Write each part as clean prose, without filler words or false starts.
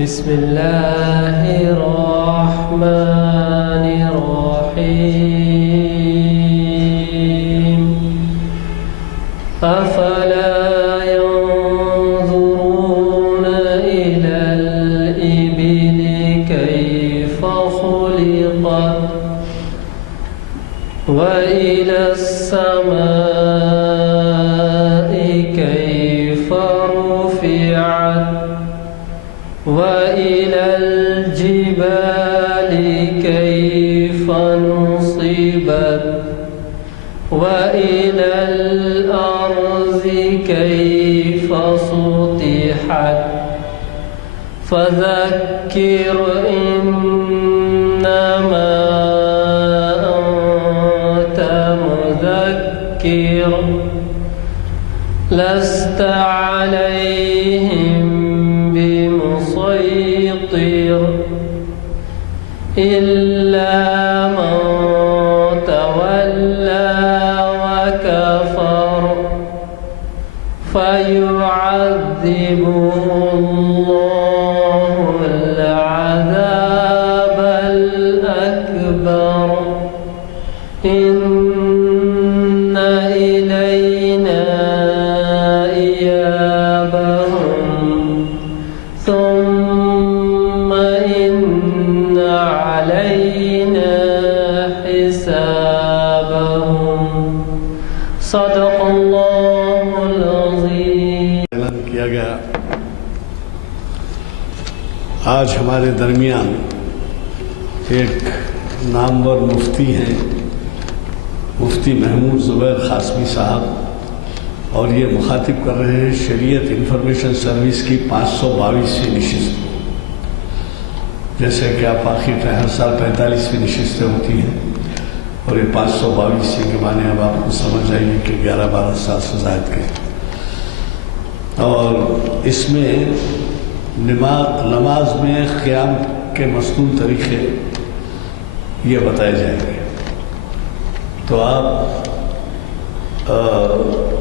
بسم الله الرحمن الرحيم أفلا ينظرون إلى الإبل كيف خلقت وإلى السماء كيف رفعت وإلى الجبال كيف نصبت وإلى الأرض كيف سطحت فذكر إنما أنت مذكر لست عليهم بمسيطر إلا من تولى وكفر فيعذبه الله العذاب الأكبر إن إلينا إيابهم ثم إن علينا حسابهم صدق الله العظيم. اعلان کیا گیا آج ہمارے درمیان ایک نامور مفتی ہیں، مفتی محمود زبیر قاسمی صاحب، اور یہ مخاطب کر رہے ہیں شریعت انفارمیشن سروس کی 522ویں نشست. جیسے کہ آپ آخر میں ہر سال 45ویں نشستیں ہوتی ہیں، اور یہ 522 کے معنی اب آپ کو سمجھ آئیے کہ 11-12 سال سے زائد کے. اور اس میں نماز میں قیام کے مصنون طریقے یہ بتائے جائیں گے. تو آپ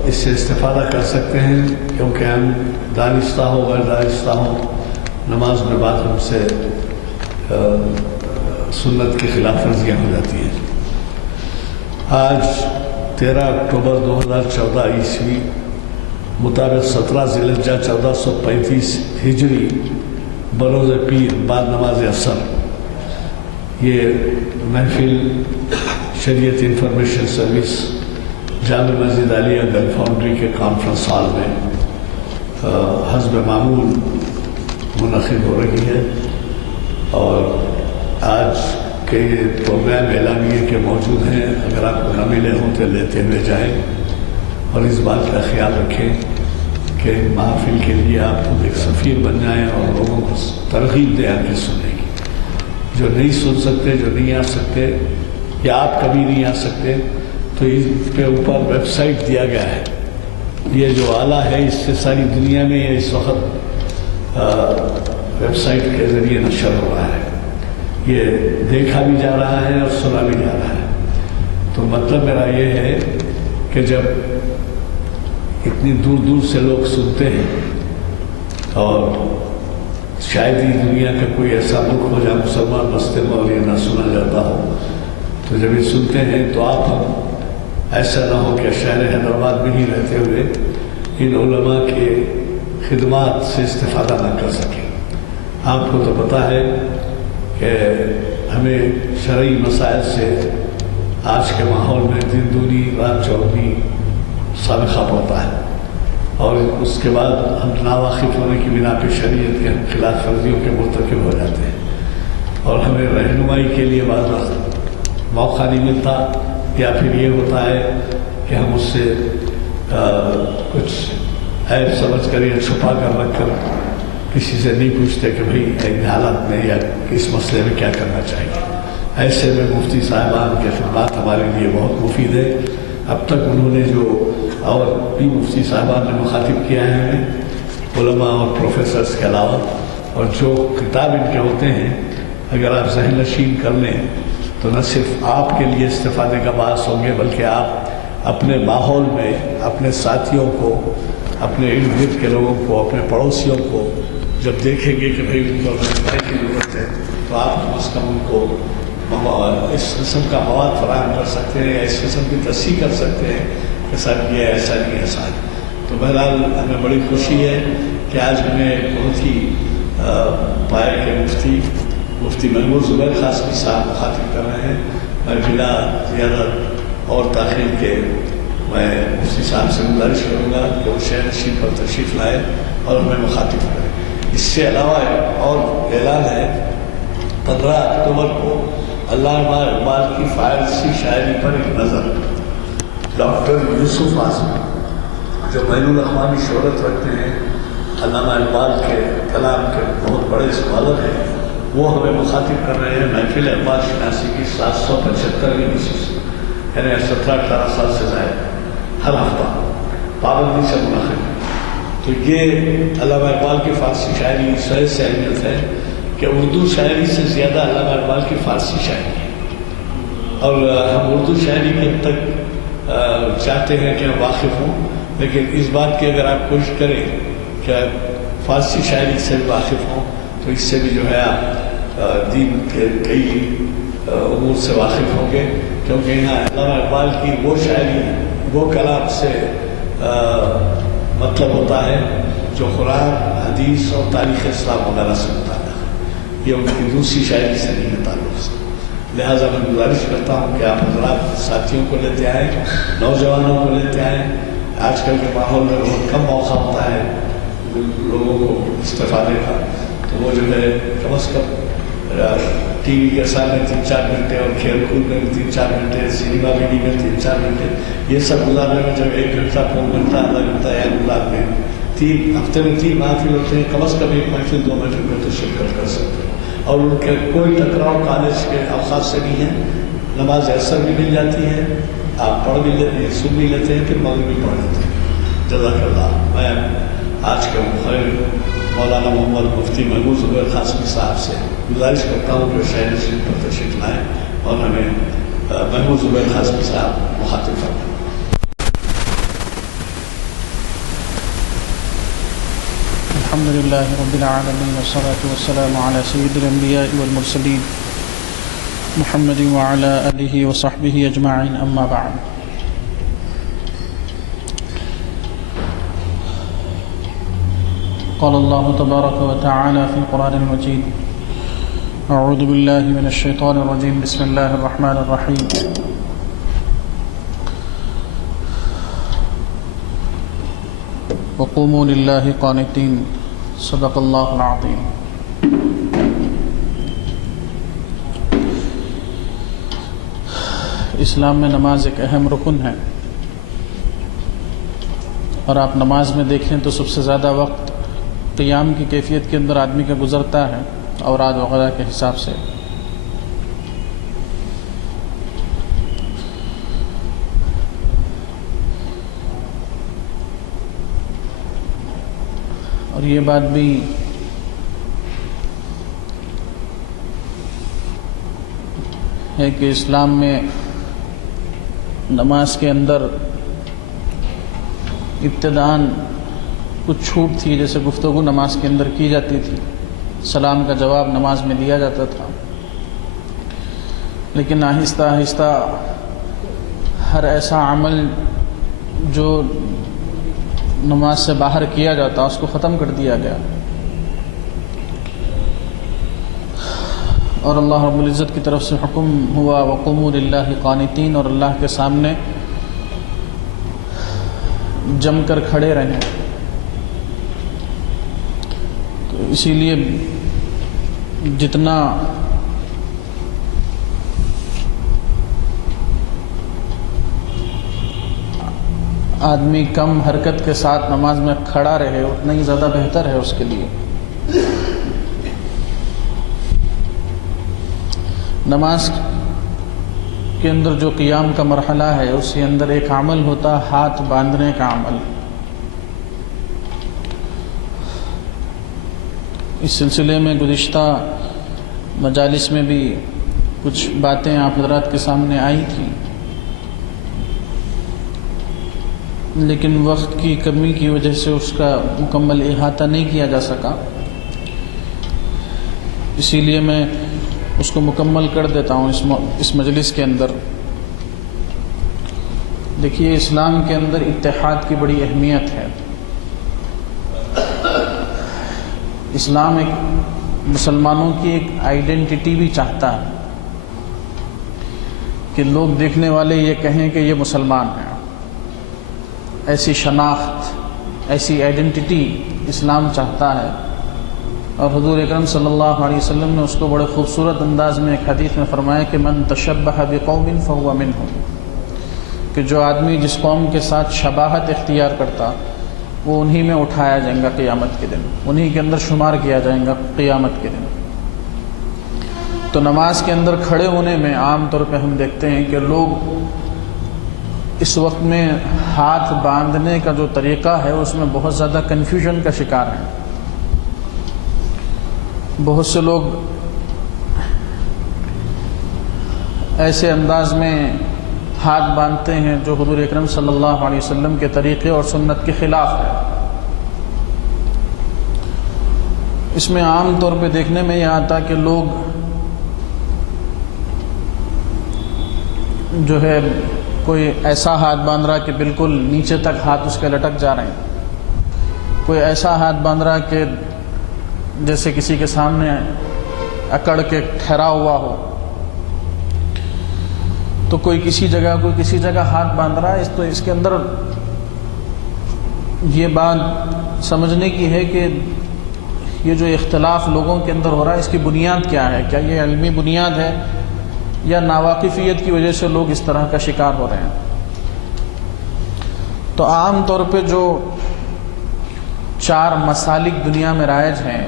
اس سے استفادہ کر سکتے ہیں، کیونکہ ہم دانستہ ہو غیر دانستہ ہو نماز میں بات ہم سے سنت کے خلاف ورزیاں ہو جاتی ہیں. آج 13 اکتوبر 2014 عیسوی مطابق 17 ذی الحجہ 1435 ہجری بروز پیر بعد نماز عصر یہ محفل شریعت انفارمیشن سروس جامع مسجد عالیہ گل فاؤنڈری کے کانفرنس ہال میں حسب معمول منعقد ہو رہی ہے. اور آج کے پروگرام اعلامیے کے موجود ہیں، اگر آپ کو نہ ملے ہوں تو لیتے ہوئے جائیں، اور اس بات کا خیال رکھیں کہ محفل کے لیے آپ ایک سفیر بن جائیں اور لوگوں کو ترغیب دیں آ کے سننے کی. جو نہیں سن سکتے، جو نہیں آ سکتے یا آپ کبھی نہیں آ سکتے، تو اس پہ اوپر ویب سائٹ دیا گیا ہے. یہ جو آلہ ہے اس سے ساری دنیا میں اس وقت ویب سائٹ کے ذریعے نشر ہو رہا ہے. یہ دیکھا بھی جا رہا ہے اور سنا بھی جا رہا ہے. تو مطلب میرا یہ ہے کہ جب اتنی دور دور سے لوگ سنتے ہیں، اور شاید ہی دنیا کا کوئی ایسا ملک ہو جہاں مسلمان بستے میں اور یہ نہ سنا جاتا ہو، تو جب یہ سنتے ہیں تو آپ ہم ایسا نہ ہو کہ شہر حیدرآباد میں ہی رہتے ہوئے ان علماء کے خدمات سے استفادہ نہ کر سکیں. آپ کو تو پتہ ہے کہ ہمیں شرعی مسائل سے آج کے ماحول میں دن دونی رات چوگنی سابقہ پڑتا ہے، اور اس کے بعد ہم ناواقف ہونے کی بنا پہ شریعت کے خلاف ورزیوں کے مرتکب ہو جاتے ہیں، اور ہمیں رہنمائی کے لیے بعض وقت موقع نہیں ملتا، یا پھر یہ ہوتا ہے کہ ہم اس سے کچھ عیب سمجھ کر یا چھپا کر رکھ کر کسی سے نہیں پوچھتے کہ بھئی ایک حالت میں یا اس مسئلے میں کیا کرنا چاہیے. ایسے میں مفتی صاحبان کے خدمات ہمارے لیے بہت مفید ہے. اب تک انہوں نے جو اور بھی مفتی صاحبان نے مخاطب کیا ہے ہمیں، علماء اور پروفیسرز کے علاوہ، اور جو کتاب ان کے ہوتے ہیں اگر آپ ذہن نشین کر لیں تو نہ صرف آپ کے لیے استفادے کا باعث ہوں گے، بلکہ آپ اپنے ماحول میں اپنے ساتھیوں کو، اپنے ارد گرد کے لوگوں کو، اپنے پڑوسیوں کو جب دیکھیں گے کہ بھائی ان کو رہنمائی کی ضرورت ہے تو آپ کم از کم ان کو اس قسم کا مواد فراہم کر سکتے ہیں یا اس قسم کی تصحیح کر سکتے ہیں کہ سر یہ ایسا نہیں ایسا ہے. تو بہرحال ہمیں بڑی خوشی ہے کہ آج ہمیں بہت ہی پائے کہ مفتی محمود زبیر قاسمی صاحب مخاطب کر رہے ہیں. میں بلا زیادہ اور تاخیر کے میں مفتی صاحب سے گزارش کروں گا کہ وہ شہر نشین پر تشریف لائے اور ہمیں مخاطب کریں. اس سے علاوہ اور اعلان ہے 15 اکتوبر کو علامہ اقبال کی فارسی شاعری پر ایک نظر. ڈاکٹر یوسف اعظم جو بین الاقوامی شہرت رکھتے ہیں، علامہ اقبال کے کلام کے بہت بڑے اسکالر ہیں، وہ ہمیں مخاطب کر رہے ہیں محفل اقبال شناسی کی 775ویں نشست، یعنی 17-18 سال سے زائد ہر ہفتہ پابندی سے منعقد. تو یہ علامہ اقبال کی فارسی شاعری اس وجہ سے اہمیت ہے کہ اردو شاعری سے زیادہ علامہ اقبال کی فارسی شاعری ہے، اور ہم اردو شاعری کے حد تک چاہتے ہیں کہ ہم واقف ہوں، لیکن اس بات کی اگر آپ کوشش کریں کہ فارسی شاعری سے بھی واقف ہوں تو اس سے بھی جو ہے آپ دین کے کئی امور سے واقف ہوں گے، کیونکہ یہاں علامہ اقبال کی وہ شاعری وہ کلام سے مطلب ہوتا ہے جو قرآن، حدیث اور تاریخ اسلام وغیرہ سے متعلق ہے. یہ ان کی دوسری شاعری سے نہیں ہے تعلق سے. لہٰذا میں گزارش کرتا ہوں کہ آپ حضرات ساتھیوں کو لیتے آئیں، نوجوانوں کو لیتے آئیں. آج کل کے ماحول میں بہت کم موقع ہوتا ہے لوگوں کو استفادے کا، تو وہ جو ہے کم از کم ٹی وی کے سامنے 3-4 گھنٹے اور کھیل کود میں بھی 3-4 گھنٹے، سنیما بھی میں 3-4 گھنٹے، یہ سب گزارنے میں جب 1 گھنٹہ، پون گھنٹہ، آدھا گھنٹہ یا گزار میں 3 ہفتے میں 3 محافل ہوتے ہیں، کم از کم 1 محفل 2 محفل میں تو شرکت کر سکتے ہیں. اور ان کے کوئی ٹکراؤ کالج کے اوقات سے نہیں ہے. نماز اثر بھی مل جاتی ہے، آپ پڑھ بھی لیتے ہیں، سن بھی لیتے ہیں، پھر مغرب بھی پڑھ لیتے ہیں. جزاک اللہ. میں آج کے مخیر مولانا محمد مفتی محمود زبیر قاسمی صاحب سے گزارش کرتا ہوں کہ شہر نشین پر تشریف لائیں اور ہمیں محمود زبیر قاسمی صاحب مخاطب فرمائیں. الحمد للہ رب العالمین والصلاة والسلام علی سید الانبیاء والمرسلین محمد وعلی آلہ وصحبہ اجمعین. اما بعد. قال اللہ تبارک وتعالی فی القرآن المجید: اعوذ باللہ من الشیطان الرجیم، بسم اللہ الرحمن الرحیم. وقوموا للہ قانتین. صدق اللہ العظیم. اسلام میں نماز ایک اہم رکن ہے، اور آپ نماز میں دیکھیں تو سب سے زیادہ وقت قیام کی کیفیت کے اندر آدمی کا گزرتا ہے اوراد وغیرہ کے حساب سے. اور یہ بات بھی ہے کہ اسلام میں نماز کے اندر ابتداءً کچھ چھوٹ تھی، جیسے گفتگو نماز کے اندر کی جاتی تھی، سلام کا جواب نماز میں دیا جاتا تھا، لیکن آہستہ آہستہ ہر ایسا عمل جو نماز سے باہر کیا جاتا اس کو ختم کر دیا گیا. اور اللہ رب العزت کی طرف سے حکم ہوا وقوموا للہ قانتین، اور اللہ کے سامنے جم کر کھڑے رہیں. تو اسی لیے جتنا آدمی کم حرکت کے ساتھ نماز میں کھڑا رہے اتنا ہی زیادہ بہتر ہے اس کے لیے. نماز کے اندر جو قیام کا مرحلہ ہے اس کے اندر ایک عمل ہوتا ہے ہاتھ باندھنے کا عمل. اس سلسلے میں گزشتہ مجالس میں بھی کچھ باتیں آپ حضرات کے سامنے آئی تھیں، لیکن وقت کی کمی کی وجہ سے اس کا مکمل احاطہ نہیں کیا جا سکا. اسی لیے میں اس کو مکمل کر دیتا ہوں اس مجلس کے اندر۔ دیکھیے، اسلام کے اندر اتحاد کی بڑی اہمیت ہے۔ اسلام مسلمانوں کی ایک آئیڈینٹی بھی چاہتا ہے کہ لوگ دیکھنے والے یہ کہیں کہ یہ مسلمان ہیں۔ ایسی شناخت، ایسی آئیڈینٹی اسلام چاہتا ہے، اور حضور اکرم صلی اللہ علیہ وسلم نے اس کو بڑے خوبصورت انداز میں ایک حدیث میں فرمایا کہ من تشبہ بقوم فہو منہم، کہ جو آدمی جس قوم کے ساتھ شباہت اختیار کرتا وہ انہی میں اٹھایا جائے گا قیامت کے دن، انہی کے اندر شمار کیا جائے گا قیامت کے دن۔ تو نماز کے اندر کھڑے ہونے میں عام طور پہ ہم دیکھتے ہیں کہ لوگ اس وقت میں ہاتھ باندھنے کا جو طریقہ ہے اس میں بہت زیادہ کنفیوژن کا شکار ہیں۔ بہت سے لوگ ایسے انداز میں ہاتھ باندھتے ہیں جو حضور اکرم صلی اللہ علیہ وسلم کے طریقے اور سنت کے خلاف ہے۔ اس میں عام طور پہ دیکھنے میں یہ آتا کہ لوگ جو ہے کوئی ایسا ہاتھ باندھ رہا کہ بالکل نیچے تک ہاتھ اس کے لٹک جا رہے ہیں، کوئی ایسا ہاتھ باندھ رہا کہ جیسے کسی کے سامنے اکڑ کے ٹھہرا ہوا ہو، تو کوئی کسی جگہ ہاتھ باندھ رہا ہے۔ تو اس کے اندر یہ بات سمجھنے کی ہے کہ یہ جو اختلاف لوگوں کے اندر ہو رہا ہے اس کی بنیاد کیا ہے؟ کیا یہ علمی بنیاد ہے یا ناواقفیت کی وجہ سے لوگ اس طرح کا شکار ہو رہے ہیں؟ تو عام طور پہ جو 4 مسالک دنیا میں رائج ہیں،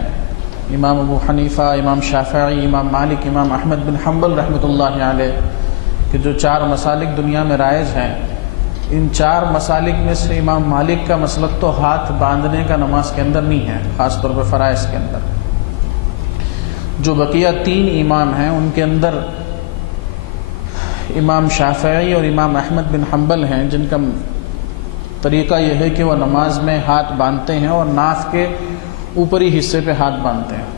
امام ابو حنیفہ، امام شافعی، امام مالک، امام احمد بن حنبل رحمۃ اللہ علیہ، کہ جو 4 مسالک دنیا میں رائج ہیں، ان 4 مسالک میں سے امام مالک کا مسلک تو ہاتھ باندھنے کا نماز کے اندر نہیں ہے، خاص طور پہ فرائض کے اندر۔ جو بقیہ 3 امام ہیں ان کے اندر امام شافعی اور امام احمد بن حنبل ہیں، جن کا طریقہ یہ ہے کہ وہ نماز میں ہاتھ باندھتے ہیں اور ناف کے اوپری حصے پہ ہاتھ باندھتے ہیں۔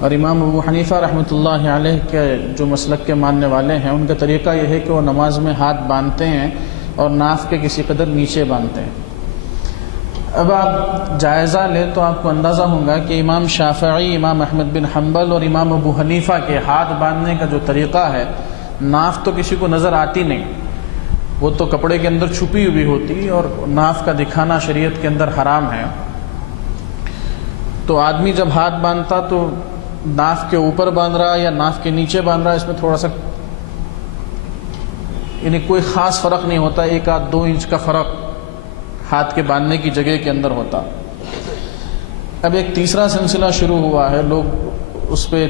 اور امام ابو حنیفہ رحمۃ اللہ علیہ کے جو مسلک کے ماننے والے ہیں ان کا طریقہ یہ ہے کہ وہ نماز میں ہاتھ باندھتے ہیں اور ناف کے کسی قدر نیچے باندھتے ہیں۔ اب آپ جائزہ لیں تو آپ کو اندازہ ہوگا کہ امام شافعی، امام احمد بن حنبل اور امام ابو حنیفہ کے ہاتھ باندھنے کا جو طریقہ ہے، ناف تو کسی کو نظر آتی نہیں، وہ تو کپڑے کے اندر چھپی ہوئی ہوتی، اور ناف کا دکھانا شریعت کے اندر حرام ہے۔ تو آدمی جب ہاتھ باندھتا تو ناف کے اوپر باندھ رہا یا ناف کے نیچے باندھ رہا، اس میں تھوڑا سا یعنی کوئی خاص فرق نہیں ہوتا، 1 آدھ 2 انچ کا فرق ہاتھ کے باندھنے کی جگہ کے اندر ہوتا۔ اب ایک تیسرا سلسلہ شروع ہوا ہے، لوگ اس پہ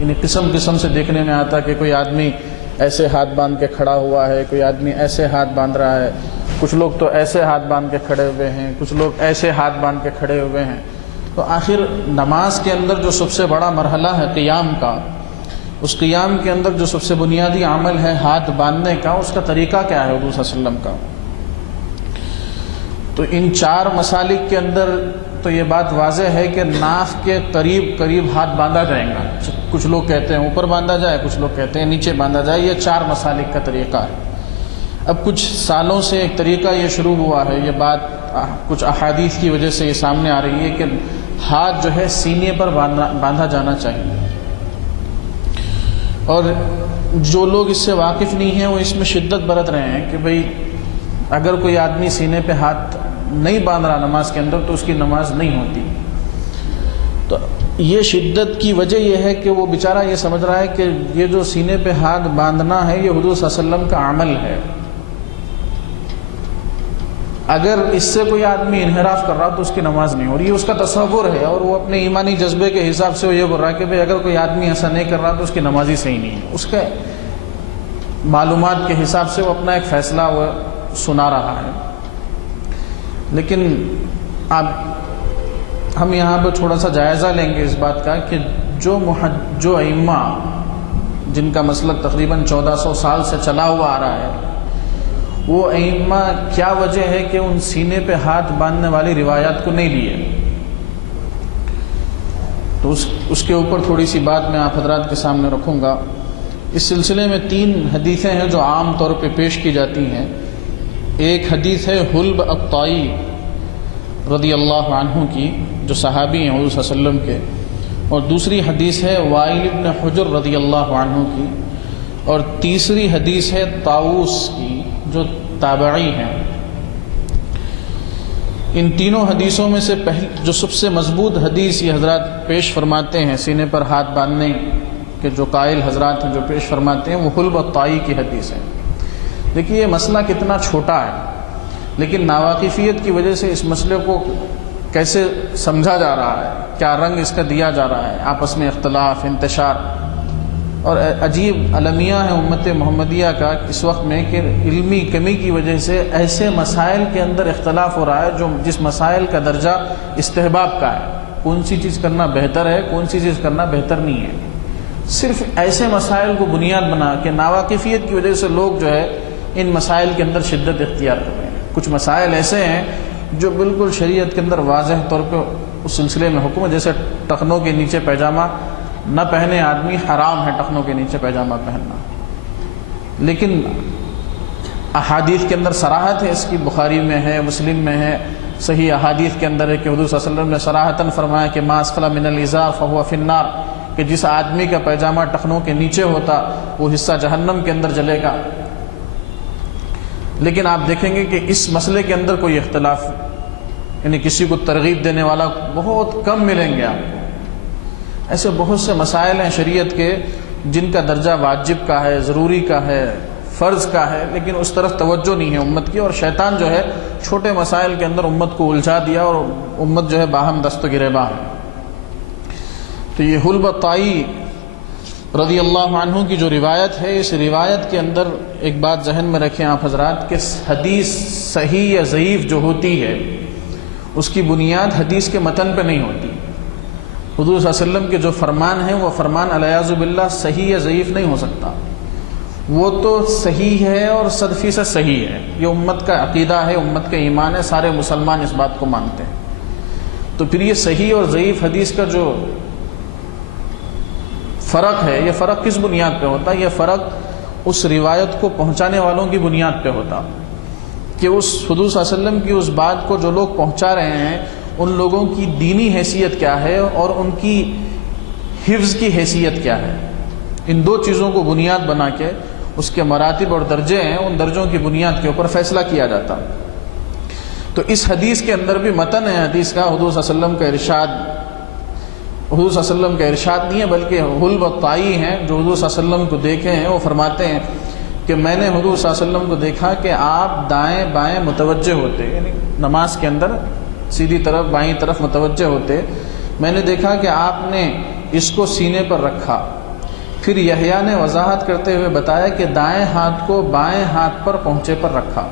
یعنی قسم سے دیکھنے میں آتا کہ کوئی آدمی ایسے ہاتھ باندھ کے کھڑا ہوا ہے، کوئی آدمی ایسے ہاتھ باندھ رہا ہے، کچھ لوگ تو ایسے ہاتھ باندھ کے کھڑے ہوئے ہیں، کچھ لوگ ایسے ہاتھ باندھ کے کھڑے ہوئے ہیں۔ تو آخر نماز کے اندر جو سب سے بڑا مرحلہ ہے قیام کا، اس قیام کے اندر جو سب سے بنیادی عمل ہے ہاتھ باندھنے کا، اس کا طریقہ کیا ہے حضور صلی اللہ علیہ وسلم کا؟ تو ان 4 مسالک کے اندر تو یہ بات واضح ہے کہ ناف کے قریب ہاتھ باندھا جائے گا۔ کچھ لوگ کہتے ہیں اوپر باندھا جائے، کچھ لوگ کہتے ہیں نیچے باندھا جائے، یہ 4 مسالک کا طریقہ ہے۔ اب کچھ سالوں سے ایک طریقہ یہ شروع ہوا ہے، یہ بات کچھ احادیث کی وجہ سے یہ سامنے آ رہی ہے کہ ہاتھ جو ہے سینے پر باندھا جانا چاہیے، اور جو لوگ اس سے واقف نہیں ہیں وہ اس میں شدت برت رہے ہیں کہ بھئی اگر کوئی آدمی سینے پہ ہاتھ نہیں باندھ رہا نماز کے اندر تو اس کی نماز نہیں ہوتی۔ تو یہ شدت کی وجہ یہ ہے کہ وہ بیچارہ یہ سمجھ رہا ہے کہ یہ جو سینے پہ ہاتھ باندھنا ہے یہ حضور صلی اللہ علیہ وسلم کا عمل ہے، اگر اس سے کوئی آدمی انحراف کر رہا تو اس کی نماز نہیں ہو رہی، یہ اس کا تصور ہے، اور وہ اپنے ایمانی جذبے کے حساب سے وہ یہ بول رہا ہے کہ بھئی اگر کوئی آدمی ایسا نہیں کر رہا تو اس کی نماز ہی صحیح نہیں ہے۔ اس کے معلومات کے حساب سے وہ اپنا ایک فیصلہ وہ سنا رہا ہے۔ لیکن اب ہم یہاں پہ تھوڑا سا جائزہ لیں گے اس بات کا کہ جو ائمہ جن کا مسلک تقریباً 1400 سال سے چلا ہوا آ رہا ہے، وہ ائمہ کیا وجہ ہے کہ ان سینے پہ ہاتھ باندھنے والی روایات کو نہیں لیے؟ تو اس کے اوپر تھوڑی سی بات میں آپ حضرات کے سامنے رکھوں گا۔ اس سلسلے میں 3 حدیثیں ہیں جو عام طور پہ پیش کی جاتی ہیں۔ ایک حدیث ہے حلب الطائی رضی اللہ عنہ کی، جو صحابی ہیں حضور صلی اللہ علیہ وسلم کے، اور دوسری حدیث ہے وائل بن حجر رضی اللہ عنہ کی، اور تیسری حدیث ہے طاؤوس کی جو تابعی ہیں۔ ان تینوں حدیثوں میں سے جو سب سے مضبوط حدیث یہ حضرات پیش فرماتے ہیں، سینے پر ہاتھ باندھنے کے جو قائل حضرات ہیں جو پیش فرماتے ہیں، وہ حلب الطائی کی حدیث ہے۔ دیکھیے یہ مسئلہ کتنا چھوٹا ہے، لیکن ناواقفیت کی وجہ سے اس مسئلے کو کیسے سمجھا جا رہا ہے، کیا رنگ اس کا دیا جا رہا ہے، آپس میں اختلاف، انتشار، اور عجیب المیہ ہے امت محمدیہ کا اس وقت میں کہ علمی کمی کی وجہ سے ایسے مسائل کے اندر اختلاف ہو رہا ہے جس مسائل کا درجہ استحباب کا ہے، کون سی چیز کرنا بہتر ہے، کون سی چیز کرنا بہتر نہیں ہے۔ صرف ایسے مسائل کو بنیاد بنا کہ ناواقفیت کی وجہ سے لوگ جو ہے ان مسائل کے اندر شدت اختیار کر رہے ہیں۔ کچھ مسائل ایسے ہیں جو بالکل شریعت کے اندر واضح طور پہ اس سلسلے میں حکم ہے، جیسے ٹخنوں کے نیچے پیجامہ نہ پہنے آدمی، حرام ہے ٹخنوں کے نیچے پیجامہ پہننا، لیکن احادیث کے اندر صراحت ہے، اس کی بخاری میں ہے، مسلم میں ہے، صحیح احادیث کے اندر ہے کہ حضور صلی اللہ علیہ وسلم نے صراحتاً فرمایا کہ ما اسفل من الازار فهو فی النار، کہ جس آدمی کا پیجامہ ٹخنوں کے نیچے ہوتا وہ حصہ جہنم کے اندر جلے گا۔ لیکن آپ دیکھیں گے کہ اس مسئلے کے اندر کوئی اختلاف، یعنی کسی کو ترغیب دینے والا بہت کم ملیں گے آپ کو۔ ایسے بہت سے مسائل ہیں شریعت کے جن کا درجہ واجب کا ہے، ضروری کا ہے، فرض کا ہے، لیکن اس طرف توجہ نہیں ہے امت کی، اور شیطان جو ہے چھوٹے مسائل کے اندر امت کو الجھا دیا اور امت جو ہے باہم دست و گریباں ہے۔ تو یہ حلب الطائی رضی اللہ عنہ کی جو روایت ہے، اس روایت کے اندر ایک بات ذہن میں رکھیں آپ حضرات کہ حدیث صحیح یا ضعیف جو ہوتی ہے اس کی بنیاد حدیث کے متن پہ نہیں ہوتی۔ حضور صلی اللہ علیہ وسلم کے جو فرمان ہیں وہ فرمان علیہ باللہ صحیح یا ضعیف نہیں ہو سکتا، وہ تو صحیح ہے اور 100% صحیح ہے، یہ امت کا عقیدہ ہے، امت کا ایمان ہے، سارے مسلمان اس بات کو مانتے ہیں۔ تو پھر یہ صحیح اور ضعیف حدیث کا جو فرق ہے، یہ فرق کس بنیاد پہ ہوتا ہے؟ یہ فرق اس روایت کو پہنچانے والوں کی بنیاد پہ ہوتا کہ اس حضور صلی اللہ علیہ وسلم کی اس بات کو جو لوگ پہنچا رہے ہیں ان لوگوں کی دینی حیثیت کیا ہے اور ان کی حفظ کی حیثیت کیا ہے۔ ان دو چیزوں کو بنیاد بنا کے اس کے مراتب اور درجے ہیں، ان درجوں کی بنیاد کے اوپر فیصلہ کیا جاتا۔ تو اس حدیث کے اندر بھی متن ہے حدیث کا، حضور صلی اللہ علیہ وسلم کا ارشاد، حضور صلی اللہ علیہ وسلم کا ارشاد نہیں ہے بلکہ حلب الطائی ہیں جو حضور صلی اللہ علیہ وسلم کو دیکھے ہیں، وہ فرماتے ہیں کہ میں نے حضور صلی اللہ علیہ وسلم کو دیکھا کہ آپ دائیں بائیں متوجہ ہوتے، یعنی نماز کے اندر سیدھی طرف بائیں طرف متوجہ ہوتے، میں نے دیکھا کہ آپ نے اس کو سینے پر رکھا، پھر یحییٰ نے وضاحت کرتے ہوئے بتایا کہ دائیں ہاتھ کو بائیں ہاتھ پر پہنچے پر رکھا،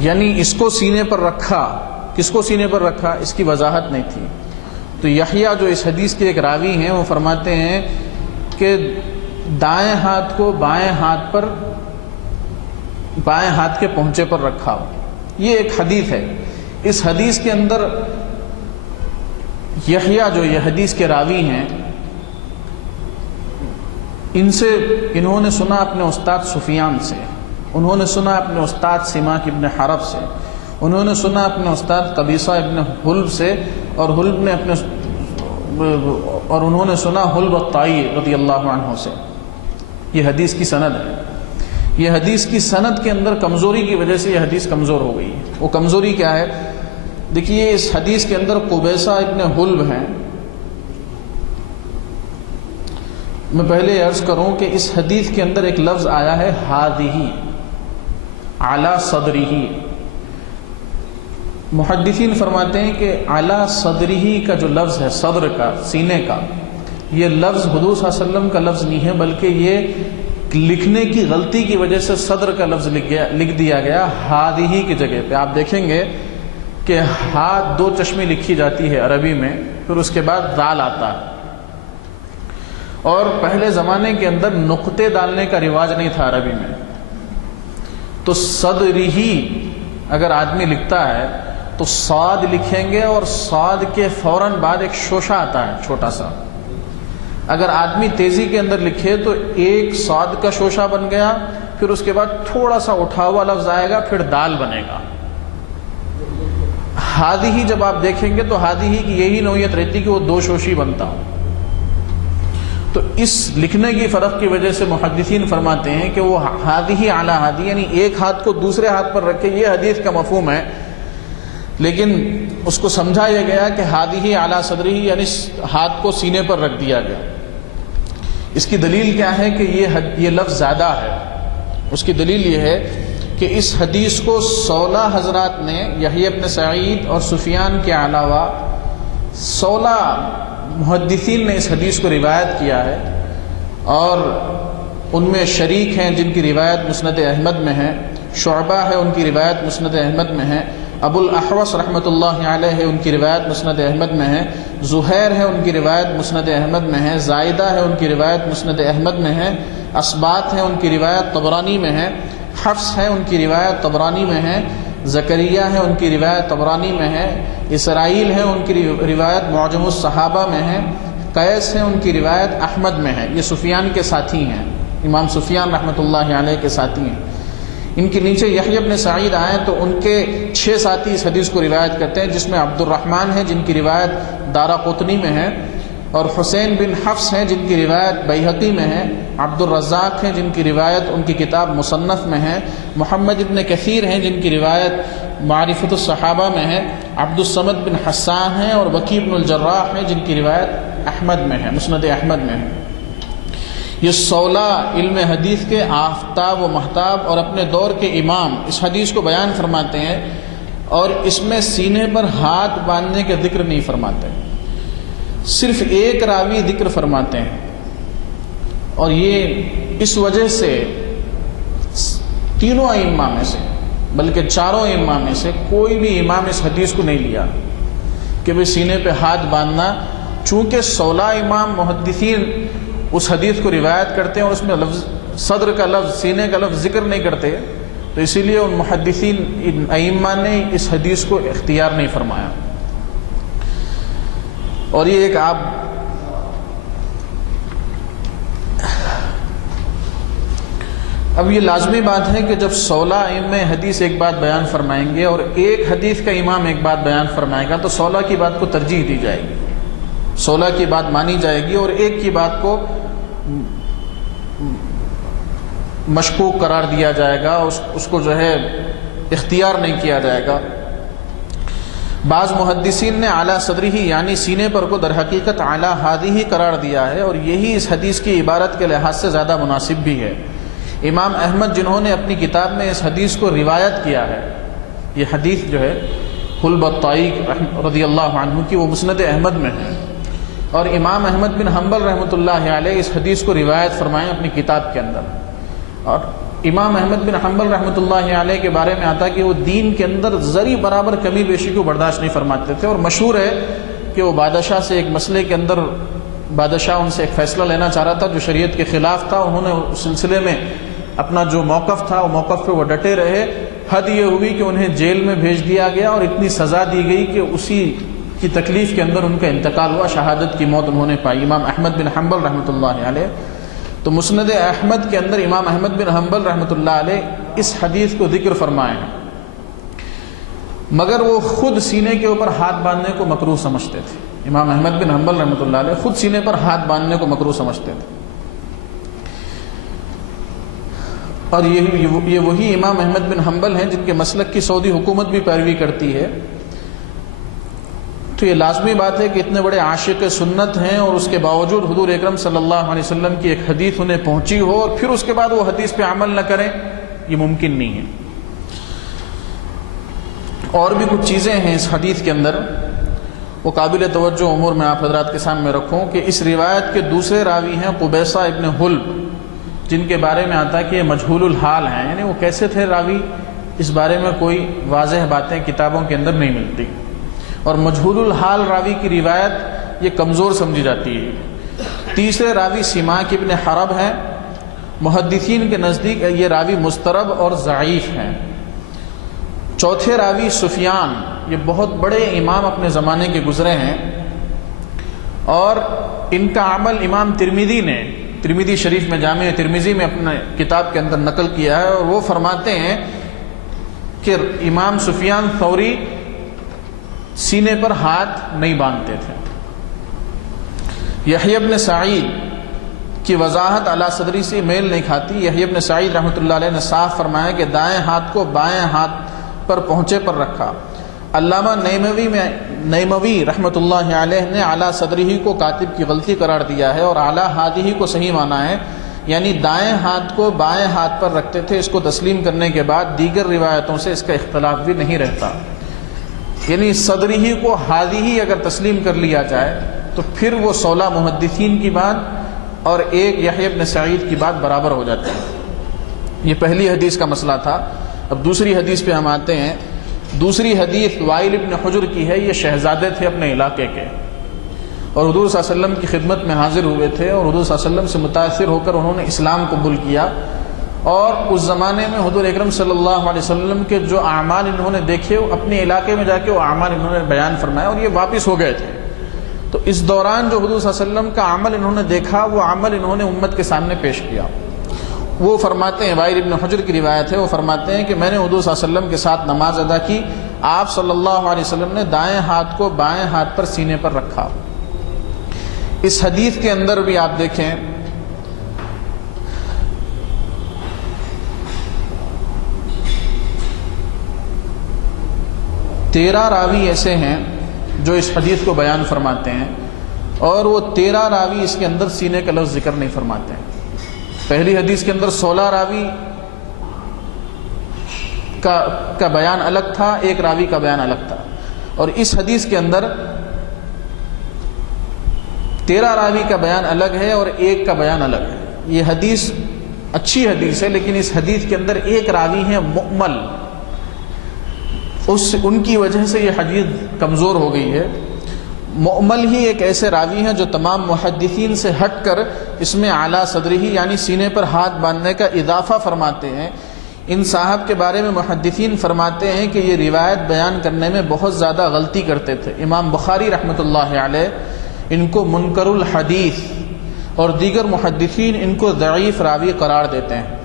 یعنی اس کو سینے پر رکھا، کس کو سینے پر رکھا اس کی وضاحت نہیں تھی۔ تو یحییٰ جو اس حدیث کے ایک راوی ہیں وہ فرماتے ہیں کہ دائیں ہاتھ کو بائیں ہاتھ پر، بائیں ہاتھ کے پہنچے پر رکھا، یہ ایک حدیث ہے۔ اس حدیث کے اندر یحییٰ جو یہ حدیث کے راوی ہیں، انہوں نے سنا اپنے استاد سفیان سے، انہوں نے سنا اپنے استاد سماک ابن حرب سے، انہوں نے سنا اپنے استاد قبیصہ ابن حلب سے، اور انہوں نے سنا حلب الطائی رضی اللہ عنہ سے۔ یہ حدیث کی سند ہے۔ یہ حدیث کی سند کے اندر کمزوری کی وجہ سے یہ حدیث کمزور ہو گئی۔ وہ کمزوری کیا ہے؟ دیکھیے اس حدیث کے اندر قبیصہ ابن حلب ہیں۔ میں پہلے عرض کروں کہ اس حدیث کے اندر ایک لفظ آیا ہے ہذہ علی صدرہ۔ محدثین فرماتے ہیں کہ علی صدرہ کا جو لفظ ہے، صدر کا، سینے کا، یہ لفظ حضور صلی اللہ علیہ وسلم کا لفظ نہیں ہے، بلکہ یہ لکھنے کی غلطی کی وجہ سے صدر کا لفظ لکھ دیا گیا ہذہ کی جگہ پہ۔ آپ دیکھیں گے کہ ہاتھ دو چشمی لکھی جاتی ہے عربی میں، پھر اس کے بعد دال آتا ہے، اور پہلے زمانے کے اندر نقطے ڈالنے کا رواج نہیں تھا عربی میں۔ تو صدرہ اگر آدمی لکھتا ہے تو صاد لکھیں گے اور صاد کے فوراً بعد ایک شوشہ آتا ہے چھوٹا سا. اگر آدمی تیزی کے اندر لکھے تو ایک صاد کا شوشہ بن گیا، پھر اس کے بعد تھوڑا سا اٹھا ہوا لفظ آئے گا، پھر دال بنے گا. ہادی جب آپ دیکھیں گے تو ہادی کی یہی نوعیت رہتی کہ وہ دو شوشی بنتا ہو. تو اس لکھنے کی فرق کی وجہ سے محدثین فرماتے ہیں کہ وہ ہادی اعلی ہادی، یعنی ایک ہاتھ کو دوسرے ہاتھ پر رکھے، یہ حدیث کا مفہوم ہے. لیکن اس کو سمجھا یہ گیا کہ ہادی اعلی صدری، یعنی ہاتھ کو سینے پر رکھ دیا گیا. اس کی دلیل کیا ہے کہ یہ لفظ زیادہ ہے. اس کی دلیل یہ ہے کہ اس حدیث کو 16 حضرات نے، یحییٰ ابن سعید اور سفیان کے علاوہ 16 محدثین نے اس حدیث کو روایت کیا ہے، اور ان میں شریک ہیں جن کی روایت مسند احمد میں ہے، شعبہ ہے ان کی روایت مسند احمد میں ہے، ابو الاحوص رحمۃ اللہ علیہ ان کی روایت مسند احمد میں ہے، زہیر ہے ان کی روایت مسند احمد میں ہے، زائدہ ہے ان کی روایت مسند احمد میں ہے، اسبات ہے ان کی روایت طبرانی میں ہے، حفص ہے ان کی روایت طبرانی میں ہے، زکریہ ہے ان کی روایت طبرانی میں ہے، اسرائیل ہے ان کی روایت معجم الصحابہ میں ہے، قیس ہے ان کی روایت احمد میں ہے. یہ سفیان کے ساتھی ہیں، امام سفیان رحمۃ اللہ علیہ کے ساتھی ہیں. ان کے نیچے یحییٰ ابن سعید آئے تو ان کے 6 ساتھی اس حدیث کو روایت کرتے ہیں، جس میں عبد الرحمن ہے جن کی روایت دارقطنی میں ہے، اور حسین بن حفص ہیں جن کی روایت بیہقی میں ہے، عبد الرزاق ہیں جن کی روایت ان کی کتاب مصنف میں ہے، محمد ابن کثیر ہیں جن کی روایت معرفت الصحابہ میں ہے، عبد الصمد بن حسان ہیں، اور وکیع بن الجراح ہیں جن کی روایت احمد میں ہے، مسند احمد میں ہے. یہ 16 علم حدیث کے آفتاب و مہتاب اور اپنے دور کے امام اس حدیث کو بیان فرماتے ہیں، اور اس میں سینے پر ہاتھ باندھنے کا ذکر نہیں فرماتے، صرف ایک راوی ذکر فرماتے ہیں. اور یہ اس وجہ سے تینوں ائمہ میں سے، بلکہ چاروں ائمہ میں سے کوئی بھی امام اس حدیث کو نہیں لیا کہ وہ سینے پہ ہاتھ باندھنا. چونکہ 16 امام محدثین اس حدیث کو روایت کرتے ہیں اور اس میں لفظ صدر کا لفظ، سینے کا لفظ ذکر نہیں کرتے، تو اسی لیے ان محدثین ان ائمہ نے اس حدیث کو اختیار نہیں فرمایا. اور یہ ایک آپ اب یہ لازمی بات ہے کہ جب 16 ائمہ حدیث ایک بات بیان فرمائیں گے اور ایک حدیث کا امام ایک بات بیان فرمائے گا، تو 16 کی بات کو ترجیح دی جائے گی، 16 کی بات مانی جائے گی، اور ایک کی بات کو مشکوک قرار دیا جائے گا، اس کو جو ہے اختیار نہیں کیا جائے گا. بعض محدثین نے اعلیٰ صدری ہی یعنی سینے پر کو در حقیقت اعلیٰ ہادی ہی قرار دیا ہے، اور یہی اس حدیث کی عبارت کے لحاظ سے زیادہ مناسب بھی ہے. امام احمد جنہوں نے اپنی کتاب میں اس حدیث کو روایت کیا ہے، یہ حدیث جو ہے حلب الطائی رضی اللہ عنہ کی، وہ مسند احمد میں ہے، اور امام احمد بن حنبل رحمۃ اللہ علیہ اس حدیث کو روایت فرمائیں اپنی کتاب کے اندر. اور امام احمد بن حنبل رحمۃ اللہ علیہ کے بارے میں آتا کہ وہ دین کے اندر ذری برابر کمی بیشی کو برداشت نہیں فرماتے تھے، اور مشہور ہے کہ وہ بادشاہ سے ایک مسئلے کے اندر بادشاہ ان سے ایک فیصلہ لینا چاہ رہا تھا جو شریعت کے خلاف تھا. انہوں نے اس سلسلے میں اپنا جو موقف تھا وہ موقف پہ وہ ڈٹے رہے. حد یہ ہوئی کہ انہیں جیل میں بھیج دیا گیا اور اتنی سزا دی گئی کہ اسی کی تکلیف کے اندر ان کا انتقال ہوا، شہادت کی موت انہوں نے پائی. امام احمد بن حنبل رحمۃ اللہ علیہ، تو مسند احمد کے اندر امام احمد بن حنبل رحمۃ اللہ علیہ اس حدیث کو ذکر فرمائے ہیں، مگر وہ خود سینے کے اوپر ہاتھ باندھنے کو مکروہ سمجھتے تھے. امام احمد بن حنبل رحمۃ اللہ علیہ خود سینے پر ہاتھ باندھنے کو مکروہ سمجھتے تھے. اور یہ وہی امام احمد بن حنبل ہیں جن کے مسلک کی سعودی حکومت بھی پیروی کرتی ہے. تو یہ لازمی بات ہے کہ اتنے بڑے عاشق سنت ہیں اور اس کے باوجود حضور اکرم صلی اللہ علیہ وسلم کی ایک حدیث انہیں پہنچی ہو اور پھر اس کے بعد وہ حدیث پہ عمل نہ کریں، یہ ممکن نہیں ہے. اور بھی کچھ چیزیں ہیں اس حدیث کے اندر، وہ قابل توجہ امور میں آپ حضرات کے سامنے رکھوں کہ اس روایت کے دوسرے راوی ہیں قبیصہ ابن حلب، جن کے بارے میں آتا ہے کہ یہ مجہول الحال ہیں، یعنی وہ کیسے تھے راوی، اس بارے میں کوئی واضح باتیں کتابوں کے اندر نہیں ملتی، اور مجہول الحال راوی کی روایت یہ کمزور سمجھی جاتی ہے. تیسرے راوی سماک ابن حرب ہیں، محدثین کے نزدیک یہ راوی مضطرب اور ضعیف ہیں. چوتھے راوی سفیان، یہ بہت بڑے امام اپنے زمانے کے گزرے ہیں، اور ان کا عمل امام ترمذی نے ترمذی شریف میں جامع ترمذی میں اپنے کتاب کے اندر نقل کیا ہے، اور وہ فرماتے ہیں کہ امام سفیان ثوری سینے پر ہاتھ نہیں باندھتے تھے۔ یحییٰ بن سعید کی وضاحت اعلیٰ صدری سے میل نہیں کھاتی۔ یحییٰ بن سعید رحمۃ اللہ علیہ نے صاف فرمایا کہ دائیں ہاتھ کو بائیں ہاتھ پر پہنچے پر رکھا۔ علامہ نیموی رحمۃ اللہ علیہ نے اعلیٰ صدری کو کاتب کی غلطی قرار دیا ہے، اور اعلیٰ ہاتھی کو صحیح مانا ہے، یعنی دائیں ہاتھ کو بائیں ہاتھ پر رکھتے تھے۔ اس کو تسلیم کرنے کے بعد دیگر روایتوں سے اس کا اختلاف بھی نہیں رہتا، یعنی صدری کو ہادی اگر تسلیم کر لیا جائے تو پھر وہ 16 محدثین کی بات اور ایک یحییٰ بن سعید کی بات برابر ہو جاتی ہے۔ یہ پہلی حدیث کا مسئلہ تھا۔ اب دوسری حدیث پہ ہم آتے ہیں۔ دوسری حدیث وائل ابن حجر کی ہے۔ یہ شہزادے تھے اپنے علاقے کے، اور حضور صلی اللہ علیہ وسلم کی خدمت میں حاضر ہوئے تھے، اور حضور صلی اللہ علیہ وسلم سے متاثر ہو کر انہوں نے اسلام قبول کیا، اور اس زمانے میں حضور اکرم صلی اللہ علیہ وسلم کے جو اعمال انہوں نے دیکھے، اپنے علاقے میں جا کے وہ اعمال انہوں نے بیان فرمایا، اور یہ واپس ہو گئے تھے۔ تو اس دوران جو حضور صلی اللہ علیہ وسلم کا عمل انہوں نے دیکھا، وہ عمل انہوں نے امت کے سامنے پیش کیا۔ وہ فرماتے ہیں، وائل ابن حجر کی روایت ہے، وہ فرماتے ہیں کہ میں نے حضور صلی اللہ علیہ وسلم کے ساتھ نماز ادا کی، آپ صلی اللہ علیہ وسلم نے دائیں ہاتھ کو بائیں ہاتھ پر سینے پر رکھا۔ اس حدیث کے اندر بھی آپ دیکھیں تیرہ راوی ایسے ہیں جو اس حدیث کو بیان فرماتے ہیں، اور وہ 13 راوی اس کے اندر سینے کا لفظ ذکر نہیں فرماتے ہیں۔ پہلی حدیث کے اندر 16 راوی کا بیان الگ تھا، ایک راوی کا بیان الگ تھا، اور اس حدیث کے اندر 13 راوی کا بیان الگ ہے اور ایک کا بیان الگ ہے۔ یہ حدیث اچھی حدیث ہے، لیکن اس حدیث کے اندر ایک راوی ہے مؤمل، ان کی وجہ سے یہ حدیث کمزور ہو گئی ہے۔ مؤمل ہی ایک ایسے راوی ہیں جو تمام محدثین سے ہٹ کر اس میں اعلیٰ صدری یعنی سینے پر ہاتھ باندھنے کا اضافہ فرماتے ہیں۔ ان صاحب کے بارے میں محدثین فرماتے ہیں کہ یہ روایت بیان کرنے میں بہت زیادہ غلطی کرتے تھے۔ امام بخاری رحمۃ اللہ علیہ ان کو منکر الحدیث اور دیگر محدثین ان کو ضعیف راوی قرار دیتے ہیں۔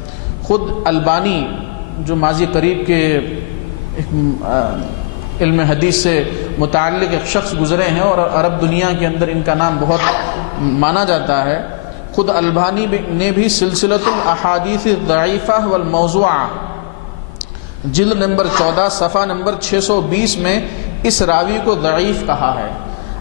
خود البانی جو ماضی قریب کے علم حدیث سے متعلق ایک شخص گزرے ہیں، اور عرب دنیا کے اندر ان کا نام بہت مانا جاتا ہے، خود البانی نے بھی سلسلۃ الاحادیث الضعیفہ والموضوعہ جلد نمبر 14 صفحہ نمبر 620 میں اس راوی کو ضعیف کہا ہے۔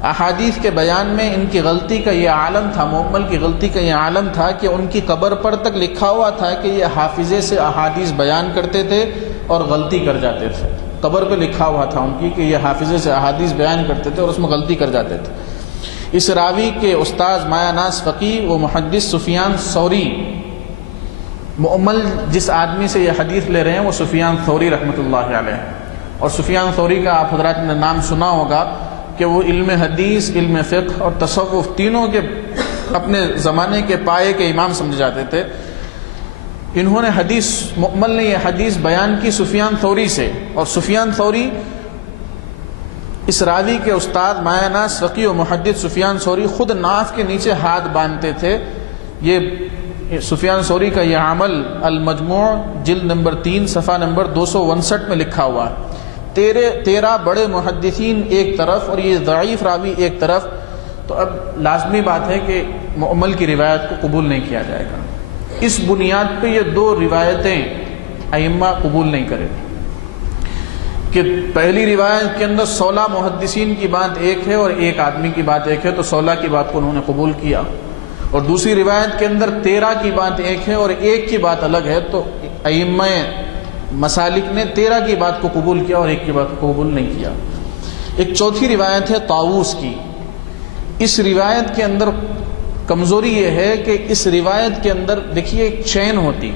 احادیث کے بیان میں ان کی غلطی کا یہ عالم تھا، مؤمل کی غلطی کا یہ عالم تھا کہ ان کی قبر پر تک لکھا ہوا تھا کہ یہ حافظے سے احادیث بیان کرتے تھے اور غلطی کر جاتے تھے۔ قبر پہ لکھا ہوا تھا ان کی کہ یہ حافظے سے احادیث بیان کرتے تھے اور اس میں غلطی کر جاتے تھے۔ اس راوی کے استاذ مایا ناز فقیہ و محدث سفیان ثوری، مؤمل جس آدمی سے یہ حدیث لے رہے ہیں وہ سفیان ثوری رحمۃ اللہ علیہ، اور سفیان ثوری کا آپ حضرات نے نام سنا ہوگا کہ وہ علم حدیث، علم فقہ اور تصوف تینوں کے اپنے زمانے کے پائے کے امام سمجھے جاتے تھے۔ انہوں نے حدیث مؤمل نے یہ حدیث بیان کی سفیان ثوری سے، اور سفیان ثوری اس راوی کے استاد مایا ناز فقیہ و محدث سفیان ثوری خود ناف کے نیچے ہاتھ باندھتے تھے۔ یہ سفیان ثوری کا یہ عمل المجموع جلد نمبر 3 صفحہ نمبر 259 میں لکھا ہوا ہے۔ 13 بڑے محدثین ایک طرف اور یہ ضعیف راوی ایک طرف، تو اب لازمی بات ہے کہ مؤمل کی روایت کو قبول نہیں کیا جائے گا۔ اس بنیاد پہ یہ 2 روایتیں ائمہ قبول نہیں کریں کہ پہلی روایت کے اندر 16 محدثین کی بات ایک ہے اور ایک آدمی کی بات ایک ہے، تو 16 کی بات کو انہوں نے قبول کیا، اور دوسری روایت کے اندر 13 کی بات ایک ہے اور ایک کی بات الگ ہے، تو ائمہ مسالک نے 13 کی بات کو قبول کیا اور ایک کی بات کو قبول نہیں کیا۔ ایک چوتھی روایت ہے طاووس کی۔ اس روایت کے اندر کمزوری یہ ہے کہ اس روایت کے اندر دیکھیے ایک چین ہوتی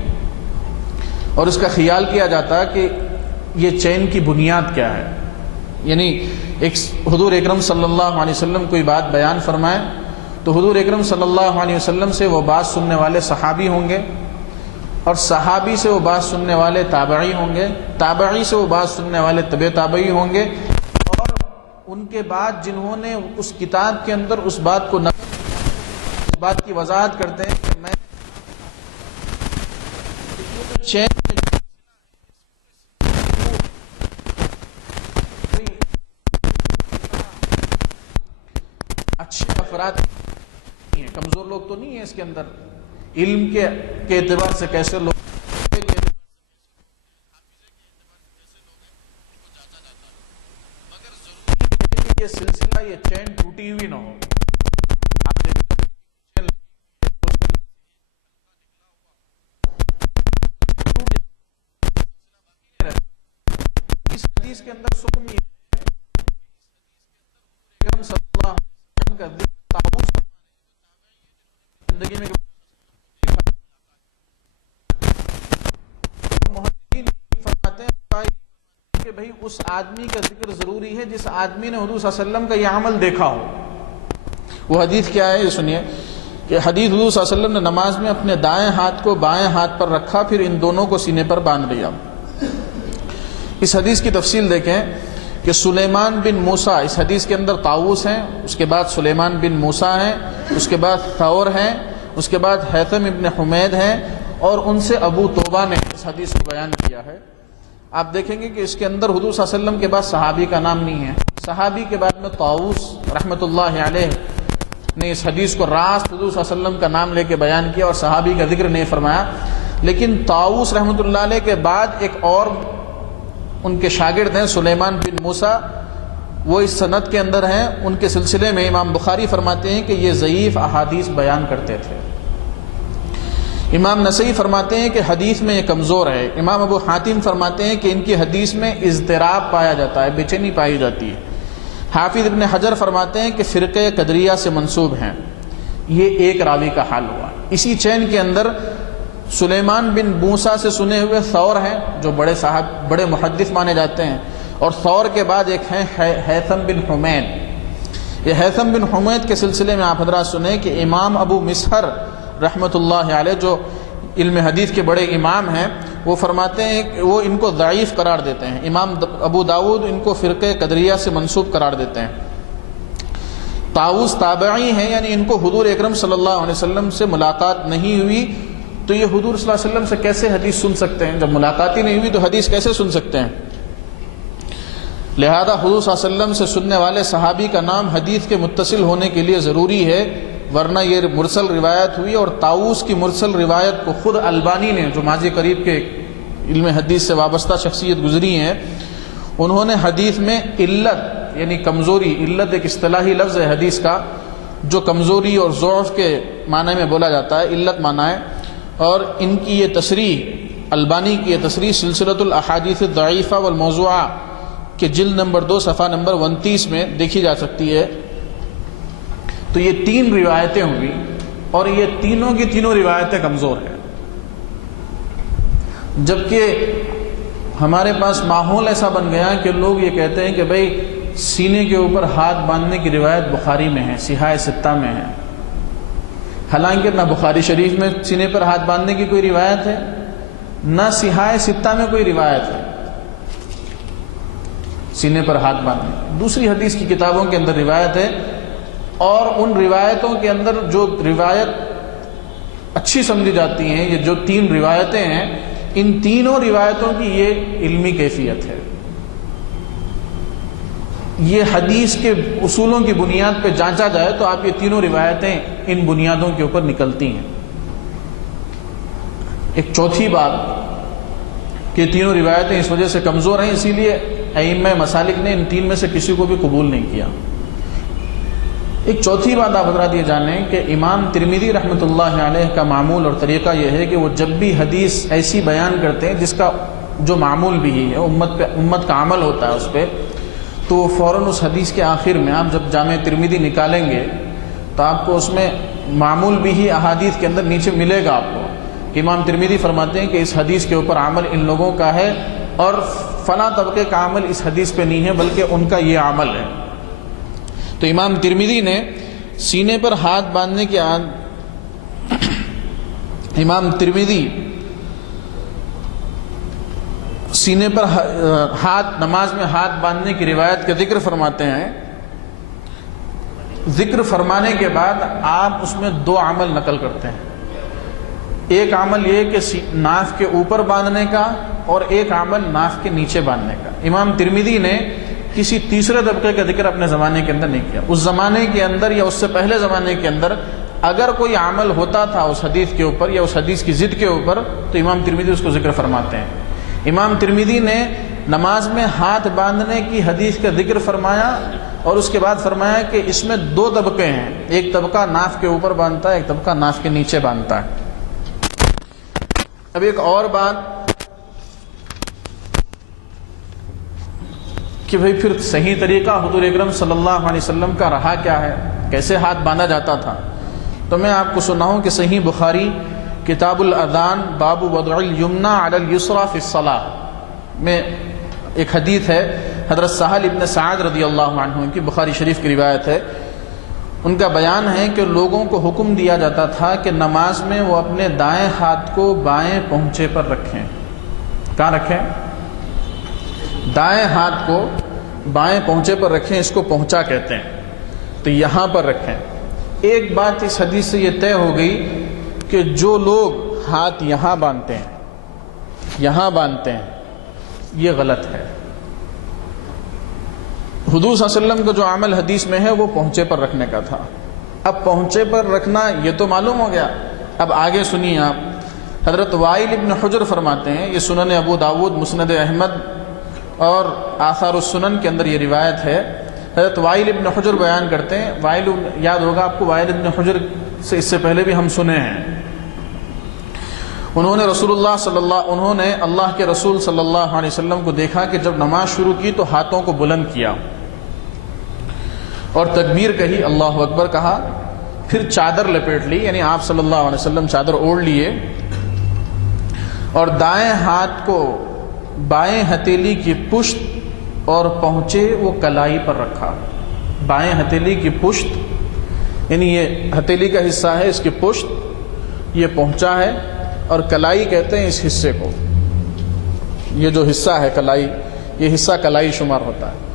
اور اس کا خیال کیا جاتا کہ یہ چین کی بنیاد کیا ہے، یعنی ایک حضور اکرم صلی اللہ علیہ وسلم کوئی بات بیان فرمائے تو حضور اکرم صلی اللہ علیہ وسلم سے وہ بات سننے والے صحابی ہوں گے، اور صحابی سے وہ بات سننے والے تابعی ہوں گے، تابعی سے وہ بات سننے والے تبع تابعی ہوں گے، کے بعد جنہوں نے اس کتاب کے اندر اس بات کو نقل کیا، اس بات کی وضاحت کرتے ہیں کہ میں چین اچھے افراد نہیں ہیں، کمزور لوگ تو نہیں ہیں اس کے اندر، علم کے اعتبار سے کیسے لوگ، یہ سلسلہ یہ چین ٹوٹی ہوئی نہ ہو. اس حدیث کے اندر سکم یہ ہے صلی اللہ علیہ وسلم کا طاؤوس زندگی میں محدثین فرماتے ہیں کہ بھئی اس آدمی کا ذکر ضروری ہے جس آدمی نے حضور صلی اللہ علیہ وسلم کا یہ عمل دیکھا ہو. وہ حدیث کیا ہے یہ سنیے کہ حدیث حضور صلی اللہ علیہ وسلم نے نماز میں اپنے دائیں ہاتھ کو بائیں ہاتھ پر رکھا، پھر ان دونوں کو سینے پر باندھ لیا. اس حدیث کی تفصیل دیکھیں کہ سلیمان بن موسیٰ، اس حدیث کے اندر طاؤوس ہیں، اس کے بعد سلیمان بن موسیٰ ہیں، اس کے بعد ثور ہیں، اس کے بعد حیثم ابن حمید ہیں، اور ان سے ابو توبہ نے اس حدیث کو بیان کیا ہے. آپ دیکھیں گے کہ اس کے اندر حضور صلی اللہ علیہ وسلم کے بعد صحابی کا نام نہیں ہے. صحابی کے بعد میں طاؤوس رحمۃ اللہ علیہ نے اس حدیث کو راست حضور صلی اللہ علیہ وسلم کا نام لے کے بیان کیا اور صحابی کا ذکر نہیں فرمایا. لیکن طاؤوس رحمۃ اللہ علیہ کے بعد ایک اور ان کے شاگرد ہیں سلیمان بن موسیٰ، وہ اس سند کے اندر ہیں. ان کے سلسلے میں امام بخاری فرماتے ہیں کہ یہ ضعیف احادیث بیان کرتے تھے. امام نسائی فرماتے ہیں کہ حدیث میں یہ کمزور ہے. امام ابو حاتم فرماتے ہیں کہ ان کی حدیث میں اضطراب پایا جاتا ہے، بے چینی پائی جاتی ہے. حافظ ابن حجر فرماتے ہیں کہ فرقہ قدریہ سے منسوب ہیں. یہ ایک راوی کا حال ہوا. اسی چین کے اندر سلیمان بن موسیٰ سے سنے ہوئے ثور ہیں جو بڑے محدث مانے جاتے ہیں، اور ثور کے بعد ایک ہیں حیثم بن حمید. یہ حیثم بن حمید کے سلسلے میں آپ حضرات سنیں کہ امام ابو مسہر رحمۃ اللہ علیہ جو علم حدیث کے بڑے امام ہیں، وہ فرماتے ہیں کہ وہ ان کو ضعیف قرار دیتے ہیں. امام ابو داود ان کو فرقہ قدریہ سے منسوب قرار دیتے ہیں. طاؤوس تابعی ہیں، یعنی ان کو حضور اکرم صلی اللہ علیہ وسلم سے ملاقات نہیں ہوئی، تو یہ حضور صلی اللہ علیہ وسلم سے کیسے حدیث سن سکتے ہیں؟ جب ملاقات ہی نہیں ہوئی تو حدیث کیسے سن سکتے ہیں؟ لہذا حضور صلی اللہ علیہ وسلم سے سننے والے صحابی کا نام حدیث کے متصل ہونے کے لیے ضروری ہے، ورنہ یہ مرسل روایت ہوئی. اور طاؤوس کی مرسل روایت کو خود البانی نے، جو ماضی قریب کے علم حدیث سے وابستہ شخصیت گزری ہیں، انہوں نے حدیث میں علت یعنی کمزوری، علت ایک اصطلاحی لفظ ہے حدیث کا جو کمزوری اور ضعف کے معنی میں بولا جاتا ہے، علت معنی ہے. اور ان کی یہ تصریح، البانی کی یہ تصریح سلسلۃ الاحادیث الضعیفہ والموضوعہ کے جلد نمبر 2 صفحہ نمبر 29 میں دیکھی جا سکتی ہے. تو یہ 3 روایتیں ہوئی اور یہ تینوں کی تینوں روایتیں کمزور ہیں، جبکہ ہمارے پاس ماحول ایسا بن گیا کہ لوگ یہ کہتے ہیں کہ بھئی سینے کے اوپر ہاتھ باندھنے کی روایت بخاری میں ہے، صحاح ستہ میں ہے. حالانکہ نہ بخاری شریف میں سینے پر ہاتھ باندھنے کی کوئی روایت ہے، نہ صحاح ستہ میں کوئی روایت ہے سینے پر ہاتھ باندھنے. دوسری حدیث کی کتابوں کے اندر روایت ہے، اور ان روایتوں کے اندر جو روایت اچھی سمجھی جاتی ہیں، یہ جو 3 روایتیں ہیں، ان تینوں روایتوں کی یہ علمی کیفیت ہے. یہ حدیث کے اصولوں کی بنیاد پہ جانچا جائے تو آپ یہ تینوں روایتیں ان بنیادوں کے اوپر نکلتی ہیں. ایک چوتھی بات کہ تینوں روایتیں اس وجہ سے کمزور ہیں، اسی لیے ائمہ مسالک نے ان 3 میں سے کسی کو بھی قبول نہیں کیا. ایک چوتھی بات آپ حضرات یہ جانیں کہ امام ترمذی رحمۃ اللہ علیہ کا معمول اور طریقہ یہ ہے کہ وہ جب بھی حدیث ایسی بیان کرتے ہیں جس کا جو معمول بھی ہے، امت کا عمل ہوتا ہے اس پہ، تو فوراً اس حدیث کے آخر میں آپ جب جامع ترمذی نکالیں گے تو آپ کو اس میں معمول بھی ہی احادیث کے اندر نیچے ملے گا. آپ کو کہ امام ترمذی فرماتے ہیں کہ اس حدیث کے اوپر عمل ان لوگوں کا ہے، اور فلاں طبقے کا عمل اس حدیث پہ نہیں ہے بلکہ ان کا یہ عمل ہے. تو امام ترمذی نے سینے پر ہاتھ باندھنے کی امام ترمذی سینے پر ہاتھ، نماز میں ہاتھ باندھنے کی روایت کا ذکر فرماتے ہیں ذکر فرمانے کے بعد آپ اس میں دو عمل نقل کرتے ہیں. ایک عمل یہ کہ ناف کے اوپر باندھنے کا اور ایک عمل ناف کے نیچے باندھنے کا. امام ترمذی نے کسی تیسرے طبقے کا ذکر اپنے زمانے کے اندر نہیں کیا. اس زمانے کے اندر یا اس سے پہلے زمانے کے اندر اگر کوئی عمل ہوتا تھا اس حدیث کے اوپر یا اس حدیث کی ضد کے اوپر تو امام ترمذی اس کو ذکر فرماتے ہیں. امام ترمذی نے نماز میں ہاتھ باندھنے کی حدیث کا ذکر فرمایا اور اس کے بعد فرمایا کہ اس میں دو طبقے ہیں، ایک طبقہ ناف کے اوپر باندھتا ہے، ایک طبقہ ناف کے نیچے باندھتا ہے. اب ایک اور بات کہ بھئی پھر صحیح طریقہ حضور اکرم صلی اللہ علیہ وسلم کا رہا کیا ہے، کیسے ہاتھ باندھا جاتا تھا. تو میں آپ کو سناؤں کہ صحیح بخاری کتاب الاذان باب وضع الیمنی علی الیسری فی الصلاۃ میں ایک حدیث ہے حضرت سہل ابن سعد رضی اللہ عنہ کی، بخاری شریف کی روایت ہے. ان کا بیان ہے کہ لوگوں کو حکم دیا جاتا تھا کہ نماز میں وہ اپنے دائیں ہاتھ کو بائیں پہنچے پر رکھیں. کہاں رکھیں؟ دائیں ہاتھ کو بائیں پہنچے پر رکھیں، اس کو پہنچا کہتے ہیں. تو یہاں پر رکھیں. ایک بات اس حدیث سے یہ طے ہو گئی کہ جو لوگ ہاتھ یہاں باندھتے ہیں یہ غلط ہے. حضور صلی اللہ علیہ وسلم کو جو عمل حدیث میں ہے وہ پہنچے پر رکھنے کا تھا. اب پہنچے پر رکھنا یہ تو معلوم ہو گیا. اب آگے سنیے آپ. حضرت وائل ابن حجر فرماتے ہیں، یہ سنن ابو داود، مسند احمد اور آثار السنن کے اندر یہ روایت ہے. حضرت وائل ابن حجر بیان کرتے ہیں، وائل یاد ہوگا آپ کو، وائل ابن حجر سے اس سے پہلے بھی ہم سنے ہیں. انہوں نے اللہ کے رسول صلی اللہ علیہ وسلم کو دیکھا کہ جب نماز شروع کی تو ہاتھوں کو بلند کیا اور تکبیر کہی، اللہ اکبر کہا، پھر چادر لپیٹ لی، یعنی آپ صلی اللہ علیہ وسلم چادر اوڑھ لیے اور دائیں ہاتھ کو بائیں ہتھیلی کی پشت اور پہنچے وہ کلائی پر رکھا. بائیں ہتھیلی کی پشت یعنی یہ ہتھیلی کا حصہ ہے، اس کی پشت یہ پہنچا ہے، اور کلائی کہتے ہیں اس حصے کو. یہ جو حصہ ہے کلائی، یہ حصہ کلائی شمار ہوتا ہے.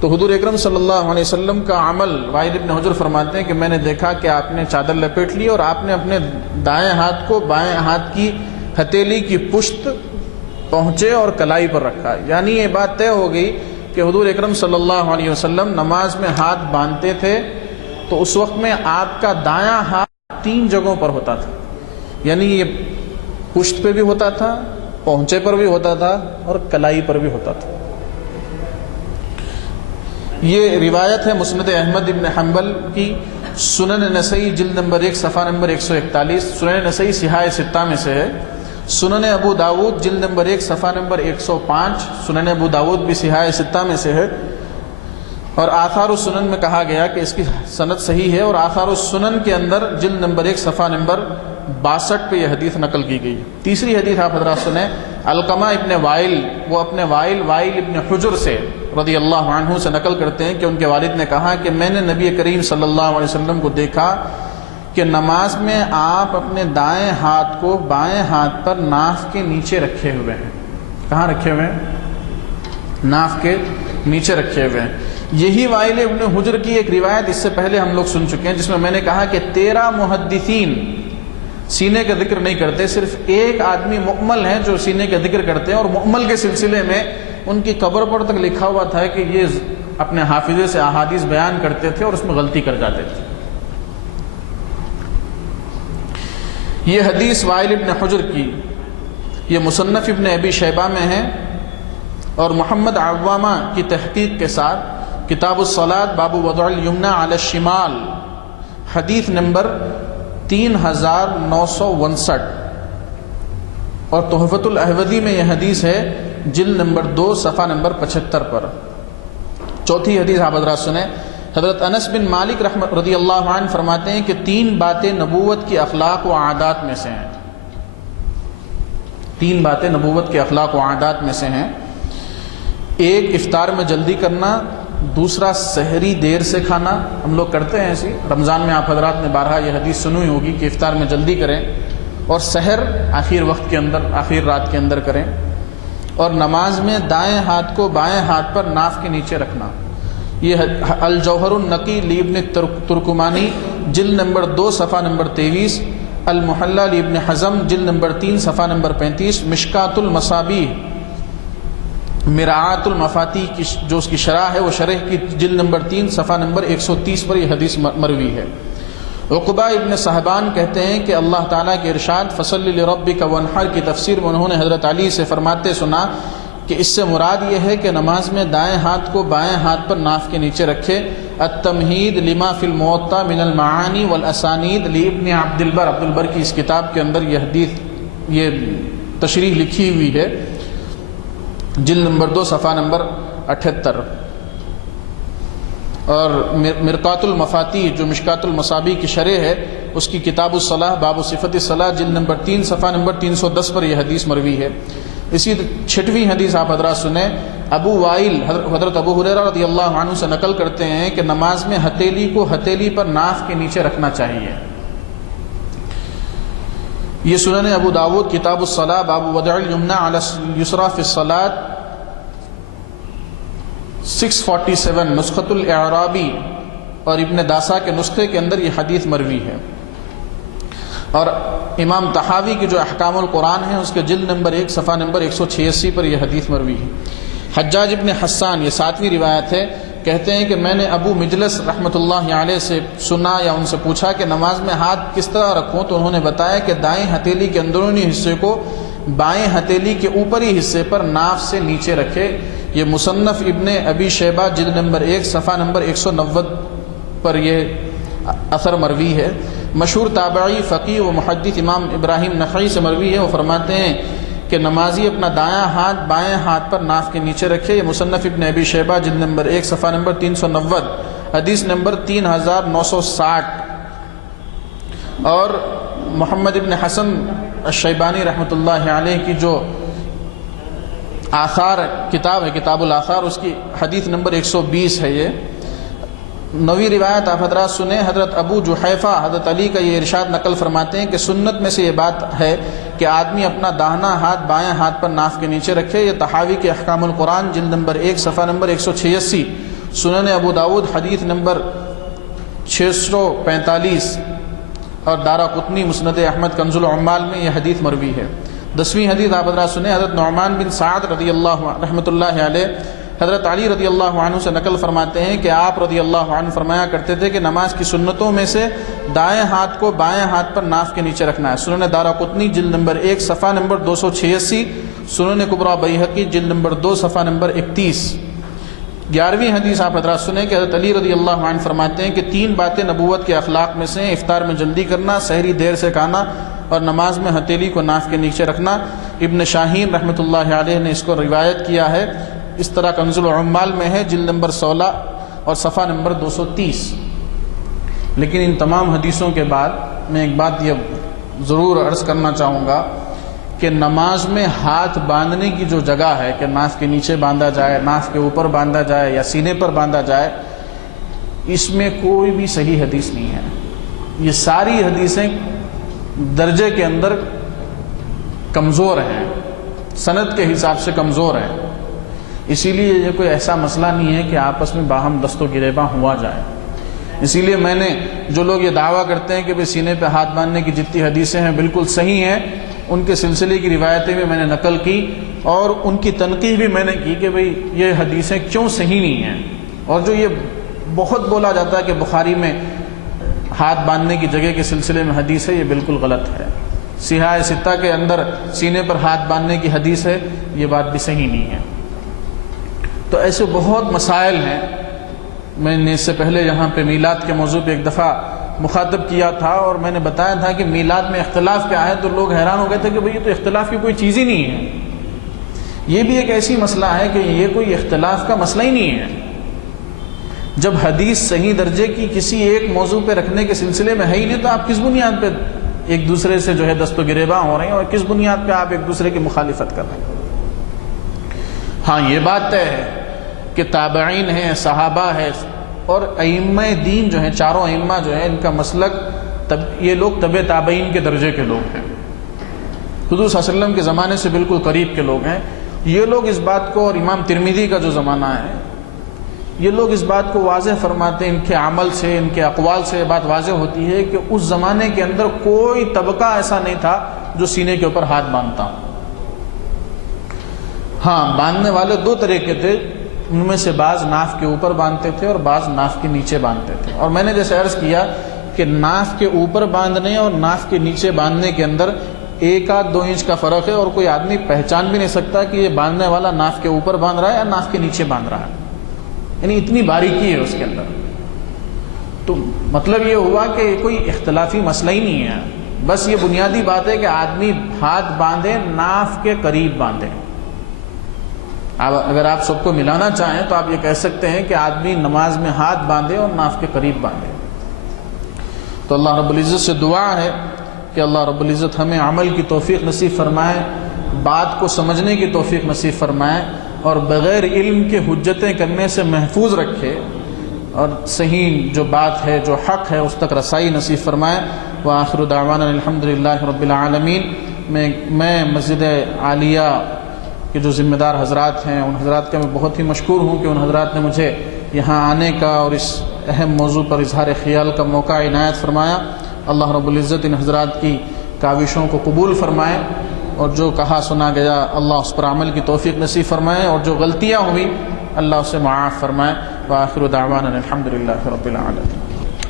تو حضور اکرم صلی اللہ علیہ وسلم کا عمل، وائل ابن حجر فرماتے ہیں کہ میں نے دیکھا کہ آپ نے چادر لپیٹ لی اور آپ نے اپنے دائیں ہاتھ کو بائیں ہاتھ کی ہتھیلی کی پشت پہنچے اور کلائی پر رکھا. یعنی یہ بات طے ہو گئی کہ حضور اکرم صلی اللہ علیہ وسلم نماز میں ہاتھ باندھتے تھے تو اس وقت میں آپ کا دایاں ہاتھ 3 جگہوں پر ہوتا تھا. یعنی یہ پشت پہ بھی ہوتا تھا، پہنچے پر بھی ہوتا تھا اور کلائی پر بھی ہوتا تھا. یہ روایت ہے مسند احمد ابن حنبل کی، سنن نسائی جلد نمبر 1 صفحہ نمبر 141، سنن نسائی صحاح 6 میں سے ہے. سنن ابو داود جلد نمبر 1 صفحہ نمبر 105، سنن ابو داود بھی صحاح 6 میں سے ہے. اور آثار السنن میں کہا گیا کہ اس کی سند صحیح ہے، اور آثار السنن کے اندر جلد نمبر 1 صفحہ نمبر 62 پہ یہ حدیث نقل کی گئی. تیسری حدیث آپ حضرات سنیں، علقمہ ابن وائل، وہ اپنے وائل ابن حجر سے رضی اللہ عنہ سے نقل کرتے ہیں کہ ان کے والد نے کہا کہ میں نے نبی کریم صلی اللہ علیہ وسلم کو دیکھا کہ نماز میں آپ اپنے دائیں ہاتھ کو بائیں ہاتھ پر ناف کے نیچے رکھے ہوئے ہیں. کہاں رکھے ہوئے ہیں؟ ناف کے نیچے رکھے ہوئے ہیں. یہی وائل ابن حجر کی ایک روایت اس سے پہلے ہم لوگ سن چکے ہیں، جس میں نے کہا کہ 13 محدثین سینے کا ذکر نہیں کرتے، صرف ایک آدمی مؤمل ہیں جو سینے کا ذکر کرتے ہیں، اور مؤمل کے سلسلے میں ان کی قبر پر تک لکھا ہوا تھا کہ یہ اپنے حافظے سے احادیث بیان کرتے تھے اور اس میں غلطی کر جاتے تھے. یہ حدیث وائل ابن حجر کی یہ مصنف ابن ابی شیبہ میں ہے، اور محمد عوامہ کی تحقیق کے ساتھ کتاب الصلاۃ باب وضع الیمنی علی الشمال حدیث نمبر 3959، اور تحفۃ الاحوذی میں یہ حدیث ہے جلد نمبر 2 صفحہ نمبر 75 پر. چوتھی حدیث آپ حضرات سنیں. حضرت انس بن مالک رضی اللہ عنہ فرماتے ہیں کہ 3 باتیں نبوت کی اخلاق و عادات میں سے ہیں. 3 باتیں نبوت کے اخلاق و عادات میں سے ہیں. ایک، افطار میں جلدی کرنا. دوسرا، سحری دیر سے کھانا. ہم لوگ کرتے ہیں ایسی، رمضان میں آپ حضرات نے بارہا یہ حدیث سنی ہوگی کہ افطار میں جلدی کریں، اور سحر آخر وقت کے اندر، آخر رات کے اندر کریں. اور نماز میں دائیں ہاتھ کو بائیں ہاتھ پر ناف کے نیچے رکھنا. یہ الجوہر النقی لابن ترکمانی جلد نمبر 2 صفحہ نمبر 23، المحلہ لابن حزم جلد نمبر 3 صفحہ نمبر 35، مشکات المصابیح مراعات المفاتیح کی جو اس کی شرح ہے وہ شرح کی جلد نمبر 3 صفحہ نمبر 130 پر یہ حدیث مروی ہے۔ عقبہ ابن صہبان کہتے ہیں کہ اللہ تعالیٰ کے ارشاد فصلی لربک وانحر کی تفسیر میں انہوں نے حضرت علی سے فرماتے سنا کہ اس سے مراد یہ ہے کہ نماز میں دائیں ہاتھ کو بائیں ہاتھ پر ناف کے نیچے رکھے۔ التمہید لما فی الموطا من المعانی والاسانید لابن عبد البر کی اس کتاب کے اندر یہ حدیث یہ تشریح لکھی ہوئی ہے، جلد نمبر 2 صفحہ نمبر 78۔ اور مرقات المفاتیح جو مشکات المصابیح کی شرح ہے اس کی کتاب الصلاح باب صفت الصلاح جلد نمبر 3 صفحہ نمبر 310 پر یہ حدیث مروی ہے۔ اسی 6ویں حدیث آپ حضرات سنیں، ابو وائل حضرت ابو ہریرہ رضی اللہ عنہ سے نقل کرتے ہیں کہ نماز میں ہتھیلی کو ہتھیلی پر ناف کے نیچے رکھنا چاہیے۔ یہ سنن ابو داود کتاب الصلاح باب وضع الیمنى علی اليسرى فی الصلاۃ 647 نسخۃ الاعرابی اور ابن داسا کے نسخے کے اندر یہ حدیث مروی ہے۔ اور امام طحاوی کی جو احکام القرآن ہے اس کے جلد نمبر 1 صفحہ نمبر 186 پر یہ حدیث مروی ہے۔ حجاج ابن حسان یہ 7ویں روایت ہے، کہتے ہیں کہ میں نے ابو مجلس رحمۃ اللہ علیہ سے سنا یا ان سے پوچھا کہ نماز میں ہاتھ کس طرح رکھوں، تو انہوں نے بتایا کہ دائیں ہتھیلی کے اندرونی حصے کو بائیں ہتھیلی کے اوپری حصے پر ناف سے نیچے رکھے۔ یہ مصنف ابن ابی شیبہ جلد نمبر 1 صفحہ نمبر 190 پر یہ اثر مروی ہے۔ مشہور تابعی فقیہ و محدث امام ابراہیم نخعی سے مروی ہے، وہ فرماتے ہیں کہ نمازی اپنا دایاں ہاتھ بائیں ہاتھ پر ناف کے نیچے رکھے۔ یہ مصنف ابن ابی شیبہ جلد نمبر 1 صفحہ نمبر 390 حدیث نمبر 3960۔ اور محمد ابن حسن الشیبانی رحمۃ اللہ علیہ کی جو آثار کتاب ہے کتاب الآثار اس کی حدیث نمبر 120 ہے۔ یہ 9ویں روایت آپ حضرات سنیں، حضرت ابو جحیفہ حضرت علی کا یہ ارشاد نقل فرماتے ہیں کہ سنت میں سے یہ بات ہے کہ آدمی اپنا داہنا ہاتھ بائیں ہاتھ پر ناف کے نیچے رکھے۔ یہ طحاوی کے احکام القرآن جلد نمبر 1 صفحہ نمبر 186، سنن ابو داود حدیث نمبر 645 اور دارقطنی مسند احمد کنز العمال میں یہ حدیث مروی ہے۔ 10ویں حدیث آپ حضرات سنیں، حضرت نعمان بن سعد رضی اللہ رحمۃ اللہ علیہ حضرت علی رضی اللہ عنہ سے نقل فرماتے ہیں کہ آپ رضی اللہ عنہ فرمایا کرتے تھے کہ نماز کی سنتوں میں سے دائیں ہاتھ کو بائیں ہاتھ پر ناف کے نیچے رکھنا ہے۔ سنن دارقطنی جلد نمبر 1 صفحہ نمبر 286، سنن کبریٰ بیہقی جلد نمبر 2 صفحہ نمبر 31۔ 11ویں حدیث آپ حضرات سنیں کہ حضرت علی رضی اللہ عنہ فرماتے ہیں کہ 3 باتیں نبوت کے اخلاق میں سے ہیں، افطار میں جلدی کرنا، سحری دیر سے کھانا اور نماز میں ہتھیلی کو ناف کے نیچے رکھنا۔ ابن شاہین رحمۃ اللہ علیہ نے اس کو روایت کیا ہے، اس طرح کنز العمال میں ہے جلد نمبر 16 اور صفحہ نمبر 230۔ لیکن ان تمام حدیثوں کے بعد میں ایک بات یہ ضرور عرض کرنا چاہوں گا کہ نماز میں ہاتھ باندھنے کی جو جگہ ہے کہ ناف کے نیچے باندھا جائے، ناف کے اوپر باندھا جائے یا سینے پر باندھا جائے، اس میں کوئی بھی صحیح حدیث نہیں ہے۔ یہ ساری حدیثیں درجے کے اندر کمزور ہیں، سند کے حساب سے کمزور ہیں۔ اسی لیے یہ کوئی ایسا مسئلہ نہیں ہے کہ آپس میں باہم دست و گریباں ہوا جائے۔ اسی لیے میں نے جو لوگ یہ دعویٰ کرتے ہیں کہ بھئی سینے پہ ہاتھ باندھنے کی جتنی حدیثیں ہیں بالکل صحیح ہیں، ان کے سلسلے کی روایتیں بھی میں نے نقل کی اور ان کی تنقید بھی میں نے کی کہ بھئی یہ حدیثیں کیوں صحیح نہیں ہیں۔ اور جو یہ بہت بولا جاتا ہے کہ بخاری میں ہاتھ باندھنے کی جگہ کے سلسلے میں حدیث ہے، یہ بالکل غلط ہے۔ صحاح ستہ کے اندر سینے پر ہاتھ باندھنے کی حدیث ہے، یہ بات بھی صحیح نہیں ہے۔ تو ایسے بہت مسائل ہیں۔ میں نے اس سے پہلے یہاں پہ میلاد کے موضوع پہ ایک دفعہ مخاطب کیا تھا اور میں نے بتایا تھا کہ میلاد میں اختلاف کیا ہے، تو لوگ حیران ہو گئے تھے کہ بھئی یہ تو اختلاف کی کوئی چیز ہی نہیں ہے۔ یہ بھی ایک ایسی مسئلہ ہے کہ یہ کوئی اختلاف کا مسئلہ ہی نہیں ہے۔ جب حدیث صحیح درجے کی کسی ایک موضوع پہ رکھنے کے سلسلے میں ہے ہی نہیں، تو آپ کس بنیاد پہ ایک دوسرے سے جو ہے دست و گریباں ہو رہے ہیں اور کس بنیاد پہ آپ ایک دوسرے کی مخالفت کر رہے ہیں؟ ہاں یہ بات طے ہے کہ تابعین ہیں، صحابہ ہے اور ائمہ دین جو ہیں، چاروں ائمہ جو ہیں، ان کا مسلک یہ لوگ تبع تابعین کے درجے کے لوگ ہیں، حضور صلی اللہ علیہ وسلم کے زمانے سے بالکل قریب کے لوگ ہیں۔ یہ لوگ اس بات کو، اور امام ترمذی کا جو زمانہ ہے، یہ لوگ اس بات کو واضح فرماتے ہیں، ان کے عمل سے، ان کے اقوال سے یہ بات واضح ہوتی ہے کہ اس زمانے کے اندر کوئی طبقہ ایسا نہیں تھا جو سینے کے اوپر ہاتھ باندھتا۔ ہاں، باندھنے والے دو طریقے تھے، ان میں سے بعض ناف کے اوپر باندھتے تھے اور بعض ناف کے نیچے باندھتے تھے۔ اور میں نے جیسے عرض کیا کہ ناف کے اوپر باندھنے اور ناف کے نیچے باندھنے کے اندر 1-2 انچ کا فرق ہے، اور کوئی آدمی پہچان بھی نہیں سکتا کہ یہ باندھنے والا ناف کے اوپر باندھ رہا ہے یا ناف کے نیچے باندھ رہا ہے، یعنی اتنی باریکی ہے اس کے اندر۔ تو مطلب یہ ہوا کہ کوئی اختلافی مسئلہ ہی نہیں ہے، بس یہ بنیادی بات ہے کہ آدمی ہاتھ باندھے، ناف کے قریب باندھے۔ اگر آپ سب کو ملانا چاہیں تو آپ یہ کہہ سکتے ہیں کہ آدمی نماز میں ہاتھ باندھے اور ناف کے قریب باندھے۔ تو اللہ رب العزت سے دعا ہے کہ اللہ رب العزت ہمیں عمل کی توفیق نصیب فرمائے، بات کو سمجھنے کی توفیق نصیب فرمائے، اور بغیر علم کے حجتیں کرنے سے محفوظ رکھے، اور صحیح جو بات ہے، جو حق ہے، اس تک رسائی نصیب فرمائے۔ وآخر دعوانا الحمدللہ رب العالمین۔ میں مسجد عالیہ کے جو ذمہ دار حضرات ہیں، ان حضرات کا میں بہت ہی مشکور ہوں کہ ان حضرات نے مجھے یہاں آنے کا اور اس اہم موضوع پر اظہار خیال کا موقع عنایت فرمایا۔ اللہ رب العزت ان حضرات کی کاوشوں کو قبول فرمائے، اور جو کہا سنا گیا اللہ اس پر عمل کی توفیق نصیب فرمائے، اور جو غلطیاں ہوئی اللہ اسے معاف فرمائے۔ وآخر دعوانا الحمدللہ رب العالمین۔